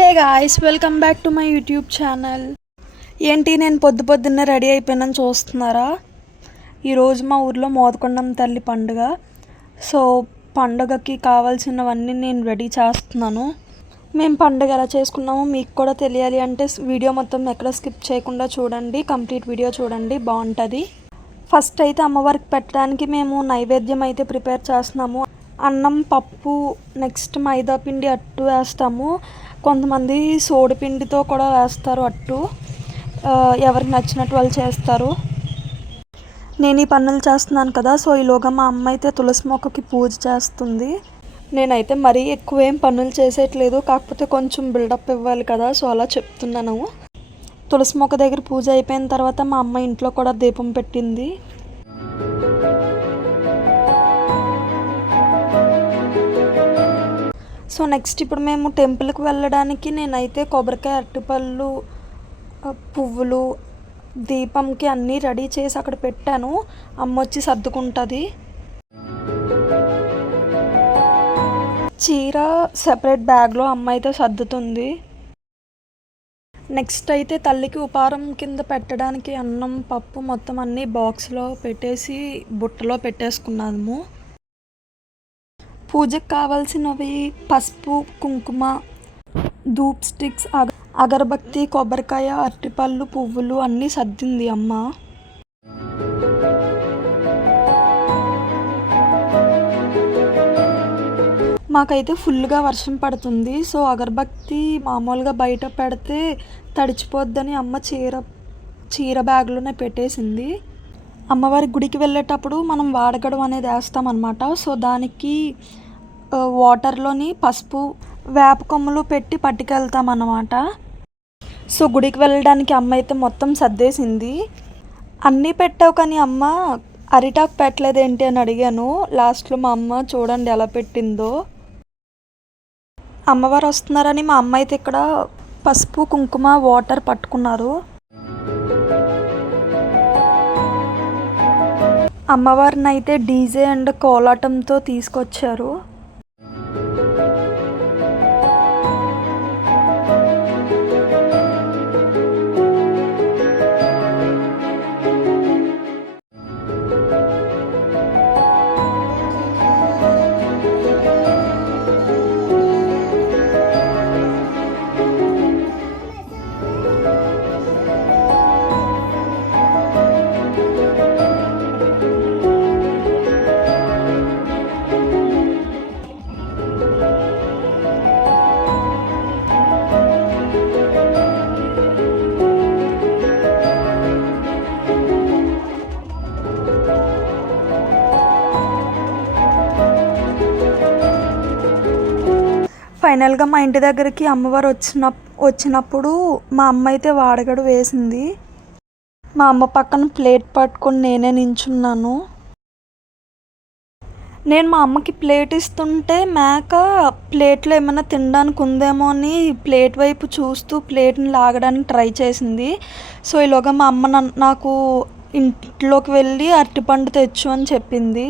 Hey guys, welcome back to my YouTube channel. ఏంటి నేను పొద్దున్నే రెడీ అయిపోయినాను చూస్తున్నారా? ఈరోజు మా ఊర్లో మోదకొండమ్మ తల్లి పండుగ. సో పండుగకి కావాల్సినవన్నీ నేను రెడీ చేస్తున్నాను. మేము పండుగ ఎలా చేసుకున్నామో మీకు కూడా తెలియాలి అంటే వీడియో మొత్తం ఎక్కడ స్కిప్ చేయకుండా చూడండి, కంప్లీట్ వీడియో చూడండి, బాగుంటుంది. ఫస్ట్ అయితే అమ్మవారికి పెట్టడానికి మేము నైవేద్యం అయితే ప్రిపేర్ చేస్తున్నాము. అన్నం, పప్పు, నెక్స్ట్ మైదా పిండి అట్టు వేస్తాము. కొంతమంది సోడిపిండితో కూడా వేస్తారు అట్టు. ఎవరికి నచ్చినట్టు వాళ్ళు చేస్తారు. నేను ఈ పనులు చేస్తున్నాను కదా, సో ఈలోగా మా అమ్మ అయితే తులసి మొక్కకి పూజ చేస్తుంది. నేనైతే మరీ ఎక్కువేం పనులు చేసేయట్లేదు, కాకపోతే కొంచెం బిల్డప్ ఇవ్వాలి కదా, సో అలా చెప్తున్నాను. తులసి మొక్క దగ్గర పూజ అయిపోయిన తర్వాత మా అమ్మ ఇంట్లో కూడా దీపం పెట్టింది. సో నెక్స్ట్ ఇప్పుడు మేము టెంపుల్కి వెళ్ళడానికి నేనైతే కొబ్బరికాయ, అరటిపళ్ళు, పువ్వులు, దీపంకి అన్నీ రెడీ చేసి అక్కడ పెట్టాను. అమ్మ వచ్చి సర్దుకుంటుంది. చీర సెపరేట్ బ్యాగ్లో అమ్మ అయితే సర్దుతుంది. నెక్స్ట్ అయితే తల్లికి ఉపహారం కింద పెట్టడానికి అన్నం, పప్పు మొత్తం అన్నీ బాక్స్లో పెట్టేసి బుట్టలో పెట్టేసుకున్నాము. పూజకు కావాల్సినవి పసుపు, కుంకుమ, ధూప్ స్టిక్స్, అగరబత్తి, కొబ్బరికాయ, అరటిపళ్ళు, పువ్వులు అన్నీ సర్దింది అమ్మ. మాకైతే ఫుల్గా వర్షం పడుతుంది. సో అగరబత్తి మామూలుగా బయట పెడితే తడిచిపోద్దని అమ్మ చీర బ్యాగ్లోనే పెట్టేసింది. అమ్మవారి గుడికి వెళ్ళేటప్పుడు మనం వాడగడం అనేది వేస్తామన్నమాట. సో దానికి వాటర్లోని పసుపు, వేప కొమ్మలు పెట్టి పట్టుకెళ్తామన్నమాట. సో గుడికి వెళ్ళడానికి అమ్మ అయితే మొత్తం సర్దేసింది. అన్నీ పెట్టావు కానీ అమ్మ అరిటాకు పెట్టలేదేంటి అని అడిగాను. లాస్ట్లో మా అమ్మ చూడండి ఎలా పెట్టిందో. అమ్మవారు వస్తున్నారని మా అమ్మ అయితే ఇక్కడ పసుపు, కుంకుమ, వాటర్ పట్టుకున్నారు. అమ్మవారిని అయితే డీజే అండ్ కోలాటంతో తీసుకొచ్చారు. ఫైనల్గా మా ఇంటి దగ్గరికి అమ్మవారు వచ్చినప్పుడు మా అమ్మ అయితే వాడగడు వేసింది. మా అమ్మ పక్కన ప్లేట్ పట్టుకొని నేనే నించున్నాను. నేను మా అమ్మకి ప్లేట్ ఇస్తుంటే మేక ప్లేట్లో ఏమైనా తినడానికి ఉందేమో అని ప్లేట్ వైపు చూస్తూ ప్లేట్ని లాగడానికి ట్రై చేసింది. సో ఈలోగా మా అమ్మ నాకు ఇంట్లోకి వెళ్ళి అరటిపండు తెచ్చు అని చెప్పింది.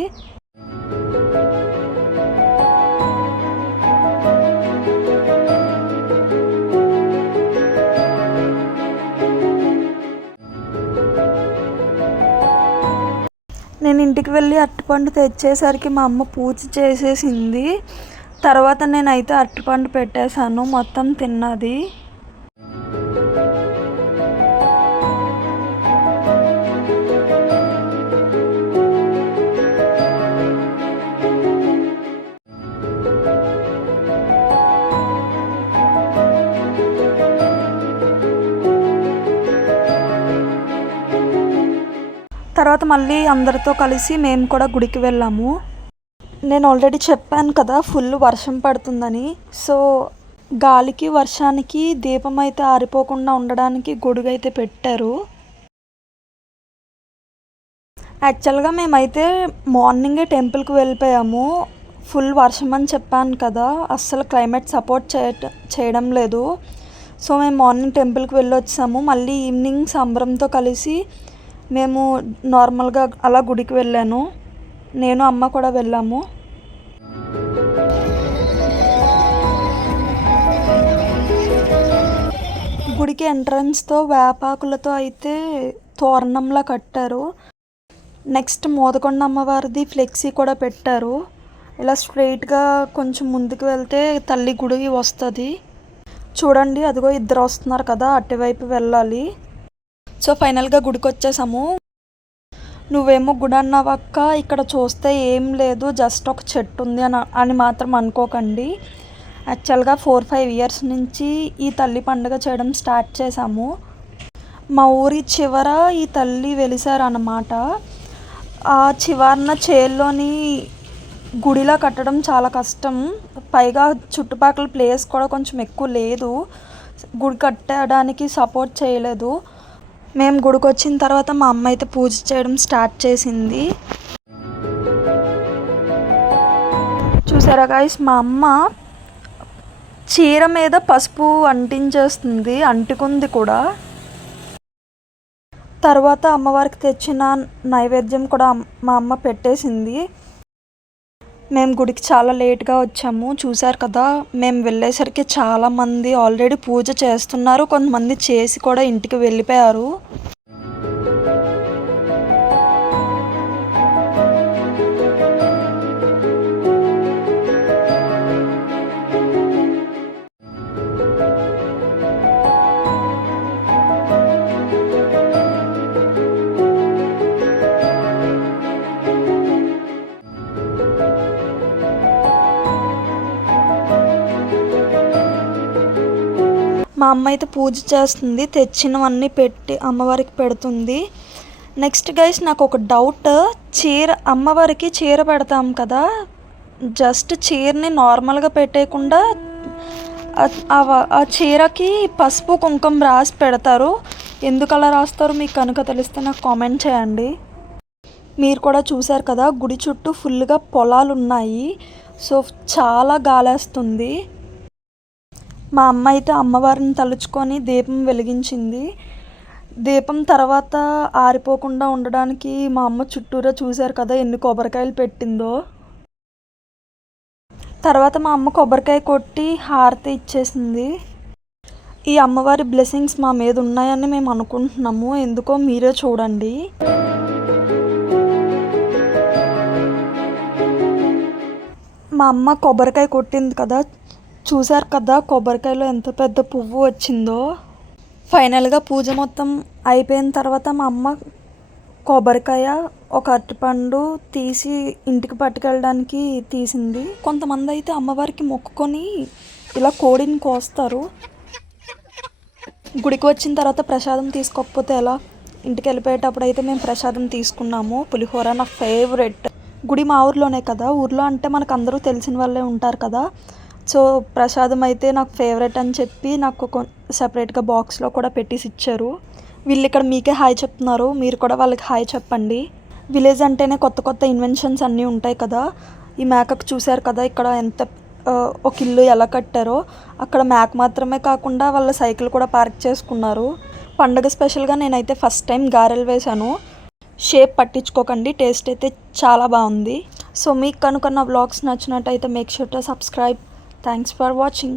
నేను ఇంటికి వెళ్ళి అరటిపండు తెచ్చేసరికి మా అమ్మ పూజ చేసేసింది. తర్వాత నేనైతే అరటిపండు పెట్టేశాను, మొత్తం తిన్నది. తర్వాత మళ్ళీ అందరితో కలిసి మేము కూడా గుడికి వెళ్ళాము. నేను ఆల్రెడీ చెప్పాను కదా ఫుల్ వర్షం పడుతుందని. సో గాలికి వర్షానికి దీపం అయితే ఆరిపోకుండా ఉండడానికి గొడుగు అయితే పెట్టారు. యాక్చువల్గా మేమైతే మార్నింగే టెంపుల్కి వెళ్ళిపోయాము. ఫుల్ వర్షం అని చెప్పాను కదా, అస్సలు క్లైమేట్ సపోర్ట్ చేయడం లేదు. సో మేము మార్నింగ్ టెంపుల్కి వెళ్ళి వచ్చాము. మళ్ళీ ఈవినింగ్ సంబరంతో కలిసి మేము నార్మల్గా అలా గుడికి వెళ్ళాను. నేను అమ్మ కూడా వెళ్ళాము. గుడికి ఎంట్రన్స్తో వేపాకులతో అయితే తోరణంలా కట్టారు. నెక్స్ట్ మోదకొండ అమ్మవారిది ఫ్లెక్సీ కూడా పెట్టారు. ఇలా స్ట్రైట్గా కొంచెం ముందుకు వెళ్తే తల్లి గుడి వస్తుంది. చూడండి, అదిగో ఇద్దరు వస్తున్నారు కదా, అటువైపు వెళ్ళాలి. సో ఫైనల్గా గుడికి వచ్చేసాము. నువ్వేమో గుడి అన్నావక్క, ఇక్కడ చూస్తే ఏం లేదు, జస్ట్ ఒక చెట్టు ఉంది అని మాత్రం అనుకోకండి. యాక్చువల్గా 4-5 ఇయర్స్ నుంచి ఈ తల్లి పండుగ చేయడం స్టార్ట్ చేసాము. మా ఊరి చివర ఈ తల్లి వెలిసారన్నమాట. ఆ చివరన చేల్లోని గుడిలా కట్టడం చాలా కష్టం. పైగా చుట్టుపక్కల ప్లేస్ కూడా కొంచెం ఎక్కువ లేదు, గుడి కట్టడానికి సపోర్ట్ చేయలేదు. మేము గుడికి వచ్చిన తర్వాత మా అమ్మ అయితే పూజ చేయడం స్టార్ట్ చేసింది. చూసారా గైస్, మా అమ్మ చీర మీద పసుపు అంటించేస్తుంది, అంటుకుంది కూడా. తర్వాత అమ్మవారికి తెచ్చిన నైవేద్యం కూడా మా అమ్మ పెట్టేసింది. మేము గుడికి చాలా లేట్గా వచ్చాము. చూసారు కదా, మేము వెళ్ళేసరికి చాలామంది ఆల్రెడీ పూజ చేస్తున్నారు, కొంతమంది చేసి కూడా ఇంటికి వెళ్ళిపోయారు. మా అమ్మ అయితే పూజ చేస్తుంది, తెచ్చినవన్నీ పెట్టి అమ్మవారికి పెడుతుంది. నెక్స్ట్ గైస్, నాకు ఒక డౌట్. అమ్మవారికి చీర పెడతాం కదా, జస్ట్ చీరని నార్మల్గా పెట్టేయకుండా ఆ చీరకి పసుపు కుంకుమ రాసి పెడతారు. ఎందుకు అలా రాస్తారో మీకు కనుక తెలిస్తే నాకు కామెంట్ చేయండి. మీరు కూడా చూసారు కదా, గుడి చుట్టూ ఫుల్గా పొలాలు ఉన్నాయి. సో చాలా గాలేస్తుంది. మా అమ్మ అయితే అమ్మవారిని తలుచుకొని దీపం వెలిగించింది. దీపం తర్వాత ఆరిపోకుండా ఉండడానికి మా అమ్మ చుట్టూరా చూశారు కదా ఎన్ని కొబ్బరికాయలు పెట్టిందో. తర్వాత మా అమ్మ కొబ్బరికాయ కొట్టి హారతి ఇచ్చేసింది. ఈ అమ్మవారి బ్లెస్సింగ్స్ మా మీద ఉన్నాయని మేము అనుకుంటున్నాము, ఎందుకో మీరే చూడండి. మా అమ్మ కొబ్బరికాయ కొట్టింది కదా, చూసారు కదా కొబ్బరికాయలో ఎంత పెద్ద పువ్వు వచ్చిందో. ఫైనల్గా పూజ మొత్తం అయిపోయిన తర్వాత మా అమ్మ కొబ్బరికాయ, ఒక అరటిపండు తీసి ఇంటికి పట్టుకెళ్ళడానికి తీసింది. కొంతమంది అయితే అమ్మవారికి మొక్కుకొని ఇలా కోడిని కోస్తారు. గుడికి వచ్చిన తర్వాత ప్రసాదం తీసుకోకపోతే ఎలా? ఇంటికి వెళ్ళిపోయేటప్పుడు అయితే మేము ప్రసాదం తీసుకున్నాము. పులిహోర నా ఫేవరెట్. గుడి మా ఊర్లోనే కదా, ఊర్లో అంటే మనకు అందరూ తెలిసిన వాళ్ళే ఉంటారు కదా. సో ప్రసాదం అయితే నాకు ఫేవరెట్ అని చెప్పి నాకు సపరేట్గా బాక్స్లో కూడా పెట్టేసి ఇచ్చారు. వీళ్ళు ఇక్కడ మీకే హాయ్ చెప్తున్నారు, మీరు కూడా వాళ్ళకి హాయ్ చెప్పండి. విలేజ్ అంటేనే కొత్త కొత్త ఇన్వెన్షన్స్ అన్నీ ఉంటాయి కదా. ఈ మేకకు చూశారు కదా ఇక్కడ ఎంత ఒక ఇల్లు ఎలా కట్టారో. అక్కడ మేక మాత్రమే కాకుండా వాళ్ళ సైకిల్ కూడా పార్క్ చేసుకున్నారు. పండగ స్పెషల్గా నేనైతే ఫస్ట్ టైం గారెలు వేశాను. షేప్ పట్టించుకోకండి, టేస్ట్ అయితే చాలా బాగుంది. సో మీకు కనుక నా వ్లాగ్స్ నచ్చినట్టయితే make sure to subscribe. Thanks for watching.